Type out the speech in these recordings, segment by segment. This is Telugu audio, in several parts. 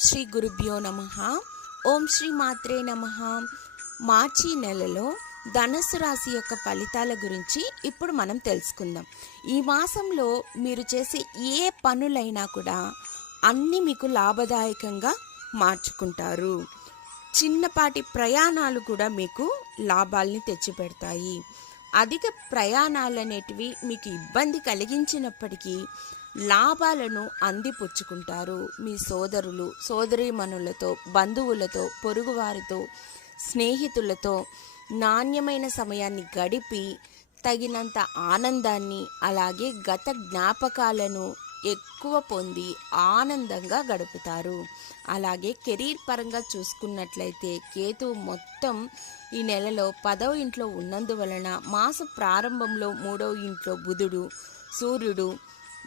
శ్రీ గురుభ్యో నమ. ఓం శ్రీ మాత్రే నమ. మార్చి నెలలో ధనస్సు రాశి యొక్క ఫలితాల గురించి ఇప్పుడు మనం తెలుసుకుందాం. ఈ మాసంలో మీరు చేసే ఏ పనులైనా కూడా అన్నీ మీకు లాభదాయకంగా మార్చుకుంటారు. చిన్నపాటి ప్రయాణాలు కూడా మీకు లాభాల్ని తెచ్చిపెడతాయి. అధిక ప్రయాణాలు అనేటివి మీకు ఇబ్బంది కలిగించినప్పటికీ లాభాలను అందిపుచ్చుకుంటారు. మీ సోదరులు సోదరీమణులతో బంధువులతో పొరుగువారితో స్నేహితులతో నాణ్యమైన సమయాన్ని గడిపి తగినంత ఆనందాన్ని అలాగే గత జ్ఞాపకాలను ఎక్కువ పొంది ఆనందంగా గడుపుతారు. అలాగే కెరీర్ పరంగా చూసుకున్నట్లయితే కేతు మొత్తం ఈ నెలలో పదవ ఇంట్లో ఉన్నందువలన మాస ప్రారంభంలో మూడవ ఇంట్లో బుధుడు సూర్యుడు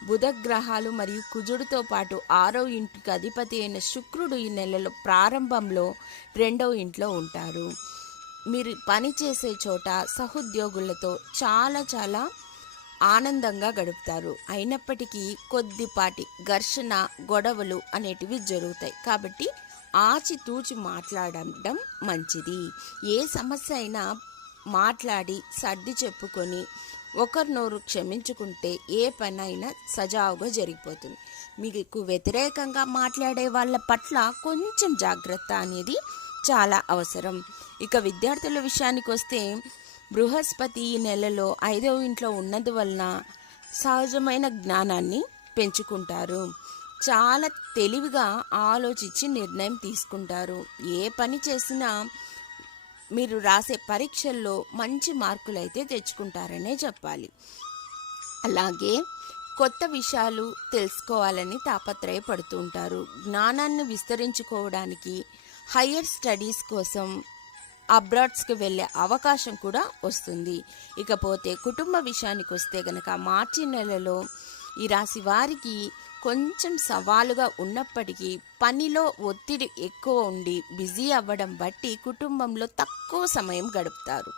బుధ గ్రహాలు మరియు కుజుడితో పాటు ఆరో ఇంటికి అధిపతి అయిన శుక్రుడు ఈ నెలలో ప్రారంభంలో రెండవ ఇంట్లో ఉంటారు. మీరు పనిచేసే చోట సహోద్యోగులతో చాలా చాలా ఆనందంగా గడుపుతారు. అయినప్పటికీ కొద్దిపాటి ఘర్షణ గొడవలు అనేటివి జరుగుతాయి. కాబట్టి ఆచితూచి మాట్లాడడం మంచిది. ఏ సమస్య అయినా మాట్లాడి సర్ది చెప్పుకొని ఒకరినోరు క్షమించుకుంటే ఏ పనైనా సజావుగా జరిగిపోతుంది. మీకు వ్యతిరేకంగా మాట్లాడే వాళ్ళ పట్ల కొంచెం జాగ్రత్త అనేది చాలా అవసరం. ఇక విద్యార్థుల విషయానికి వస్తే బృహస్పతి ఈ నెలలో ఐదవ ఇంట్లో ఉన్నందువలన సహజమైన జ్ఞానాన్ని పెంచుకుంటారు. చాలా తెలివిగా ఆలోచించి నిర్ణయం తీసుకుంటారు. ఏ పని చేసినా మీరు రాసే పరీక్షల్లో మంచి మార్కులైతే తెచ్చుకుంటారనే చెప్పాలి. అలాగే కొత్త విషయాలు తెలుసుకోవాలని తాపత్రయపడుతూ ఉంటారు. జ్ఞానాన్ని విస్తరించుకోవడానికి హయ్యర్ స్టడీస్ కోసం అబ్రాడ్స్కి వెళ్ళే అవకాశం కూడా వస్తుంది. ఇకపోతే కుటుంబ విషయానికి వస్తే గనక మార్చి నెలలో ఈ రాశి వారికి కొంచెం సవాలుగా ఉన్నప్పటికీ పనిలో ఒత్తిడి ఎక్కువ ఉండి బిజీ అవ్వడం బట్టి కుటుంబంలో తక్కువ సమయం గడుపుతారు.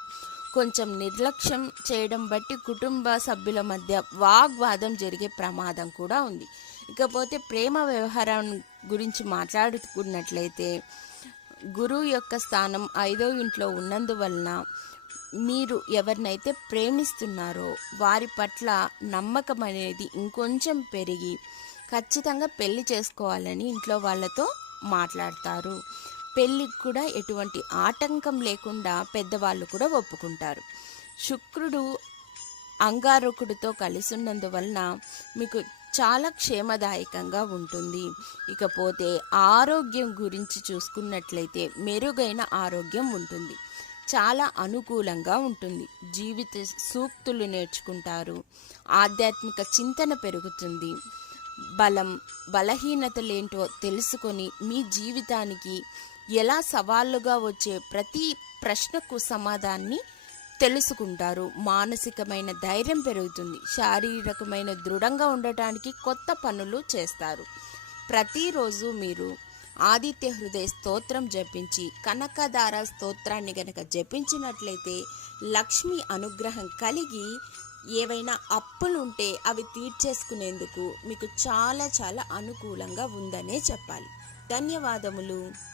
కొంచెం నిర్లక్ష్యం చేయడం బట్టి కుటుంబ సభ్యుల మధ్య వాగ్వాదం జరిగే ప్రమాదం కూడా ఉంది. ఇకపోతే ప్రేమ వ్యవహారం గురించి మాట్లాడుకున్నట్లయితే గురువు యొక్క స్థానం ఐదో ఇంట్లో ఉన్నందువలన మీరు ఎవరినైతే ప్రేమిస్తున్నారో వారి పట్ల నమ్మకం అనేది ఇంకొంచెం పెరిగి ఖచ్చితంగా పెళ్ళి చేసుకోవాలని ఇంట్లో వాళ్ళతో మాట్లాడతారు. పెళ్ళికి కూడా ఎటువంటి ఆటంకం లేకుండా పెద్దవాళ్ళు కూడా ఒప్పుకుంటారు. శుక్రుడు అంగారకుడితో కలిసి ఉన్నందువలన మీకు చాలా క్షేమదాయకంగా ఉంటుంది. ఇకపోతే ఆరోగ్యం గురించి చూసుకున్నట్లయితే మెరుగైన ఆరోగ్యం ఉంటుంది. చాలా అనుకూలంగా ఉంటుంది. జీవిత సూక్తులు నేర్చుకుంటారు. ఆధ్యాత్మిక చింతన పెరుగుతుంది. బలం బలహీనతలేంటో తెలుసుకొని మీ జీవితానికి ఎలా సవాళ్ళుగా వచ్చే ప్రతి ప్రశ్నకు సమాధాన్ని తెలుసుకుంటారు. మానసికమైన ధైర్యం పెరుగుతుంది. శారీరకమైన దృఢంగా ఉండటానికి కొత్త పనులు చేస్తారు. ప్రతిరోజు మీరు ఆదిత్య హృదయ స్తోత్రం జపించి కనకధార స్తోత్రాన్ని గనక జపించినట్లయితే లక్ష్మి అనుగ్రహం కలిగి ఏవైనా అప్పులుంటే అవి తీర్చేసుకునేందుకు మీకు చాలా చాలా అనుకూలంగా ఉందనే చెప్పాలి. ధన్యవాదములు.